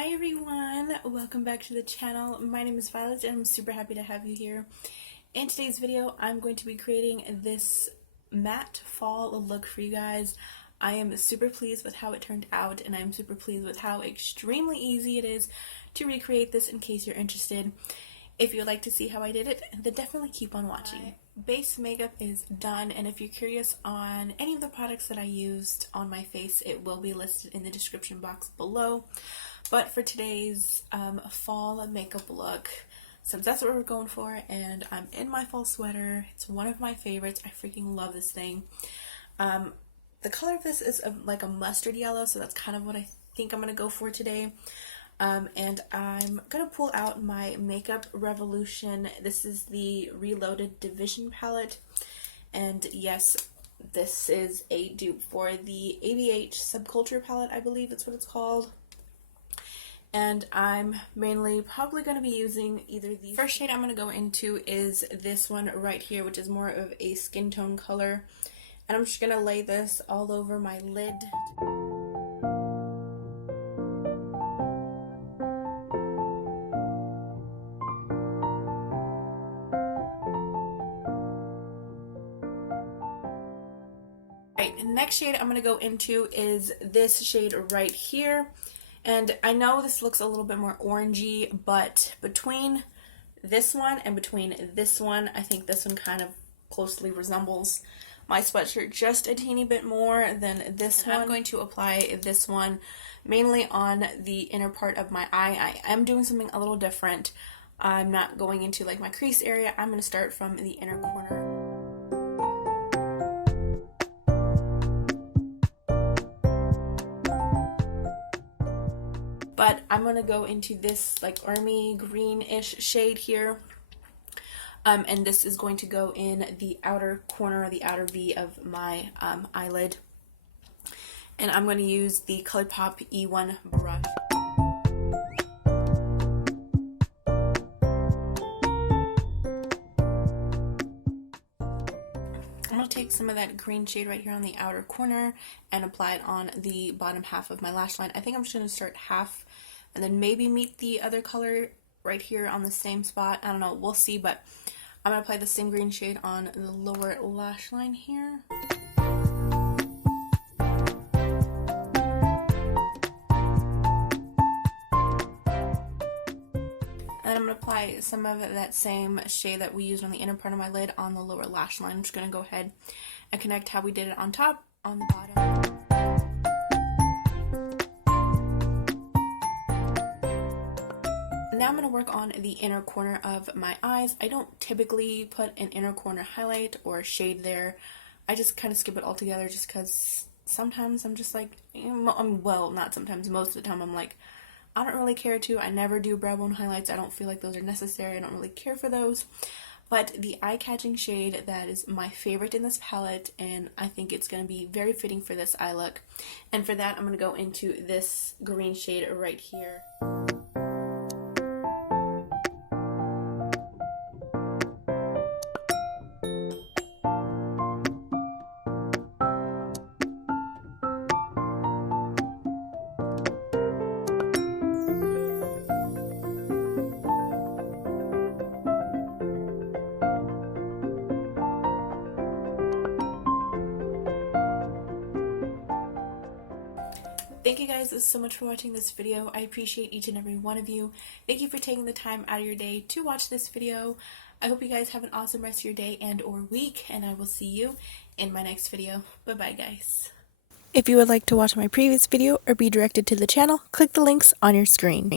Hi everyone, welcome back to the channel. My name is Violet and I'm super happy to have you here. In today's video, I'm going to be creating this matte fall look for you guys. I am super pleased with how it turned out and I'm super pleased with how extremely easy it is to recreate this in case you're interested. If you'd like to see how I did it, then definitely keep on watching. Base makeup is done, and if you're curious on any of the products that I used on my face, it will be listed in the description box below. But for today's fall makeup look, since that's what we're going for, and I'm in my fall sweater, it's one of my favorites. I freaking love this thing. The color of this is like a mustard yellow, so that's kind of what I think I'm going to go for today. And I'm going to pull out my Makeup Revolution. This is the Reloaded Division palette. And yes, this is a dupe for the ABH Subculture palette, I believe that's what it's called. And I'm mainly probably going to be using either these. First shade I'm going to go into is this one right here, which is more of a skin tone color. And I'm just going to lay this all over my lid. Right, next shade I'm going to go into is this shade right here. And I know this looks a little bit more orangey, but between this one and between this one, I think this one kind of closely resembles my sweatshirt just a teeny bit more than this one. I'm going to apply this one mainly on the inner part of my eye. I am doing something a little different. I'm not going into like my crease area. I'm going to start from the inner corner. But I'm going to go into this like army greenish shade here. And this is going to go in the outer corner, the outer V of my eyelid. And I'm going to use the ColourPop E1 brush. I'm going to take some of that green shade right here on the outer corner and apply it on the bottom half of my lash line. I think I'm just going to start half and then maybe meet the other color right here on the same spot. I don't know, we'll see, but I'm going to apply the same green shade on the lower lash line here. And I'm going to apply some of that same shade that we used on the inner part of my lid on the lower lash line. I'm just going to go ahead and connect how we did it on top, on the bottom. Now I'm going to work on the inner corner of my eyes. I don't typically put an inner corner highlight or shade there. I just kind of skip it altogether just because sometimes I'm just like, well, not sometimes, most of the time I'm like, I don't really care to. I never do brow bone highlights. I don't feel like those are necessary. I don't really care for those. But the eye-catching shade that is my favorite in this palette, and I think it's going to be very fitting for this eye look. And for that, I'm going to go into this green shade right here. Thank you guys so much for watching this video. I appreciate each and every one of you. Thank you for taking the time out of your day to watch this video. I hope you guys have an awesome rest of your day and or week, and I will see you in my next video. Bye-bye, guys. If you would like to watch my previous video or be directed to the channel, click the links on your screen.